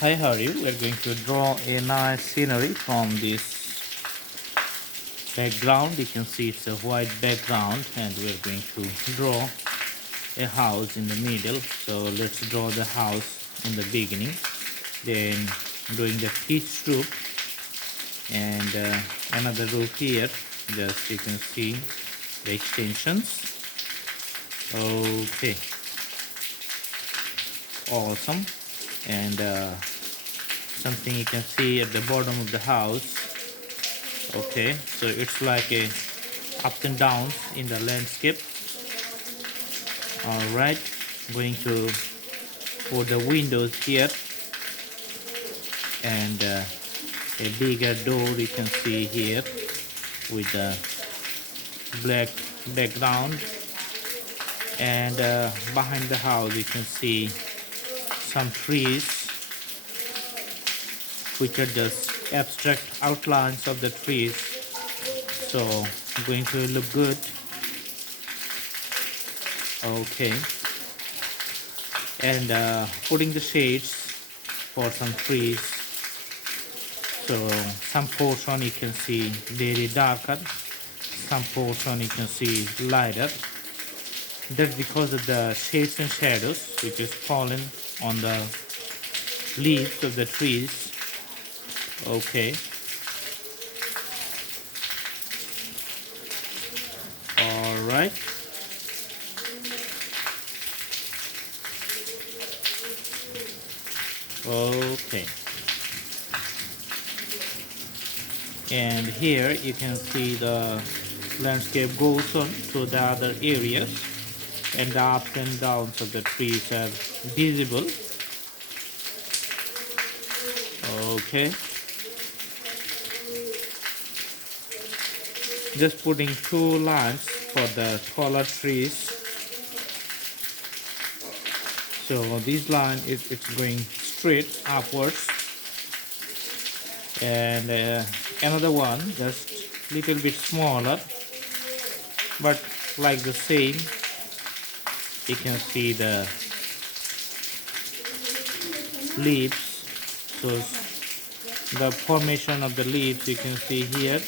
Hi, how are you? We're going to draw a nice scenery from this background. You can see it's a white background, and we're going to draw a house in the middle. So let's draw the house in the beginning, then doing the pitch roof and another roof here. Just you can see the extensions. Okay, awesome. And something you can see at the bottom of the house. Okay, so it's like a ups and downs in the landscape. All right, going to put the windows here and a bigger door you can see here with the black background, and behind the house you can see some trees which are just abstract outlines of the trees, so going to look good. Okay, and putting the shades for some trees, so some portion you can see very darker, some portion you can see lighter. That's because of the shades and shadows which is fallen on the leaves of the trees. Okay, all right. Okay, and here you can see the landscape goes on to the other areas, and the ups and downs of the trees are visible. Okay, just putting two lines for the taller trees. So this line is it's going straight upwards, and another one just little bit smaller, but like the same. You can see the leaves, so the formation of the leaves you can see here.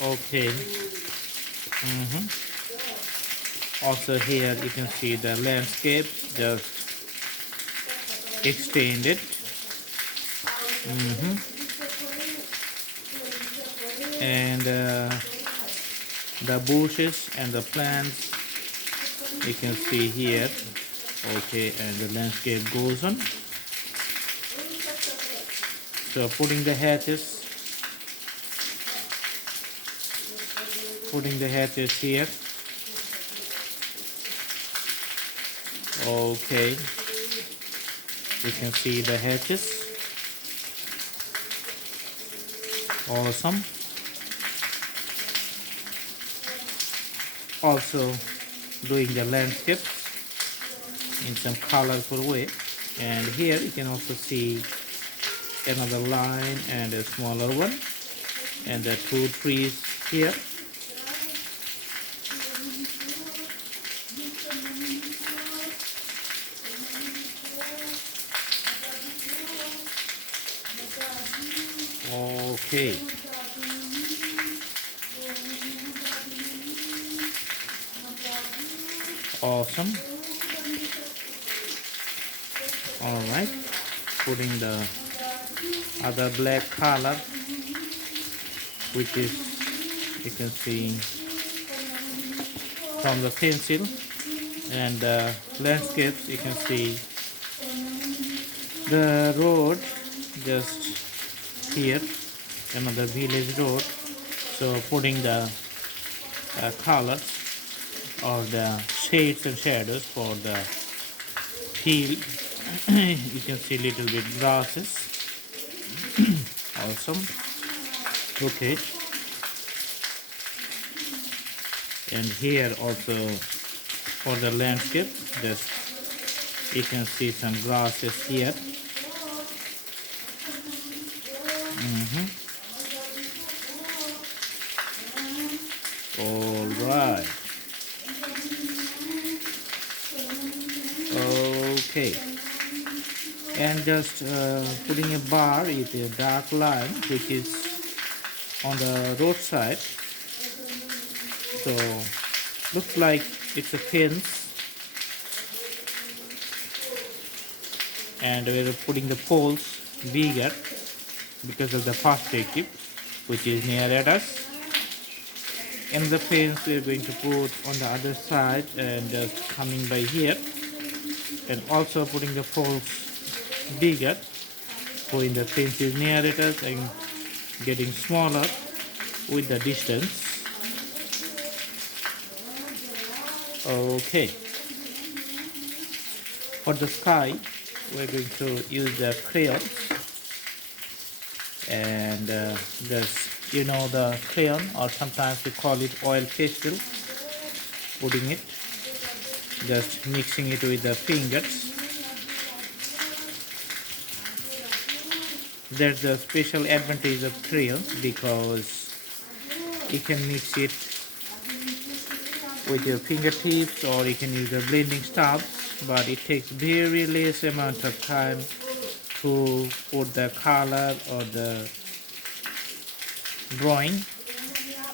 Okay. Also here you can see the landscape just extended. And the bushes and the plants you can see here. Okay, and the landscape goes on. So putting the hatches here. Okay, you can see the hatches. Awesome. Also doing the landscape in some colorful way, and here you can also see another line and a smaller one, and the two trees here. Okay, awesome. All right, putting the other black color, which is you can see from the pencil, and the landscapes you can see the road just here, another village road. So putting the colors or the shades and shadows for the field. You can see little bit grasses. Awesome. Okay, and here also for the landscape, just you can see some grasses here. All right. Okay, and just putting a bar with a dark line which is on the roadside. So looks like it's a fence, and we're putting the poles bigger because of the perspective which is near at us. And the fence we're going to put on the other side and just coming by here, and also putting the poles bigger when the fence is near at us and getting smaller with the distance. Okay, for the sky we're going to use the crayon, and just the crayon, or sometimes we call it oil pastel, putting it, just mixing it with the fingers. There's a special advantage of crayons because you can mix it with your fingertips, or you can use the blending stuff, but it takes very less amount of time to put the color or the drawing.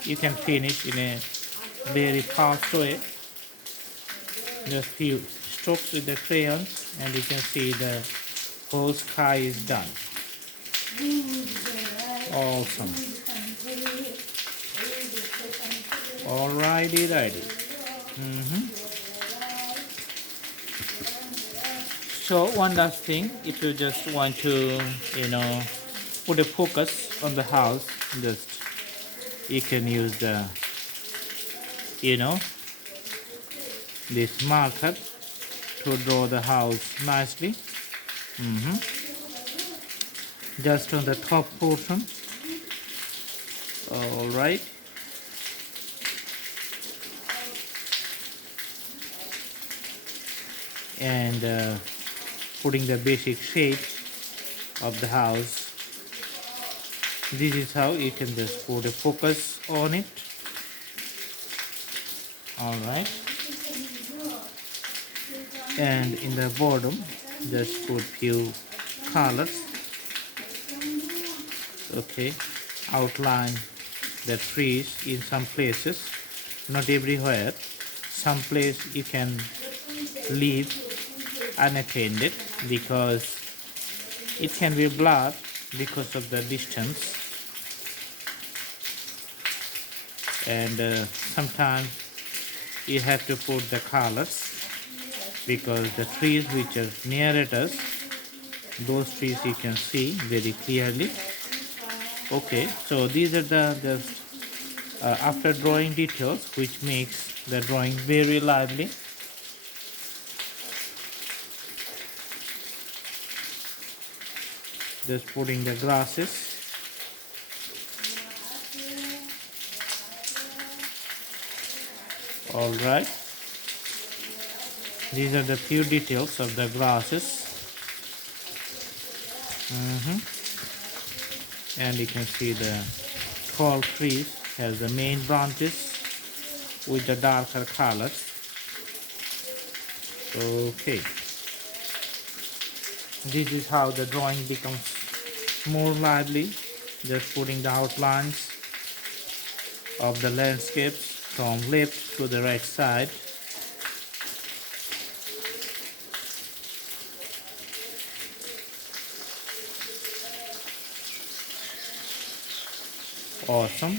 You can finish in a very fast way. Just few strokes with the crayons and you can see the whole sky is done. Awesome. Alrighty, righty. So one last thing, if you just want to put a focus on the house, just you can use the this marker to draw the house nicely. Just on the top portion. All right. And putting the basic shapes of the house. This is how you can just put a focus on it. All right. And in the bottom, just put few colors. Okay. Outline the trees in some places, not everywhere. Some place you can leave unattended because it can be blurred because of the distance, and sometimes you have to put the colors because the trees which are near at us, those trees you can see very clearly. Okay, so these are the after drawing details which makes the drawing very lively. Just putting the grasses. All right. These are the few details of the grasses. And you can see the tall trees has the main branches with the darker colors. Okay. This is how the drawing becomes more lively. Just putting the outlines of the landscapes from left to the right side. Awesome.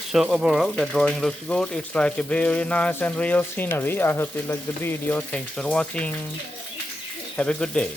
So overall the drawing looks good. It's like a very nice and real scenery. I hope you like the video. Thanks for watching. Have a good day.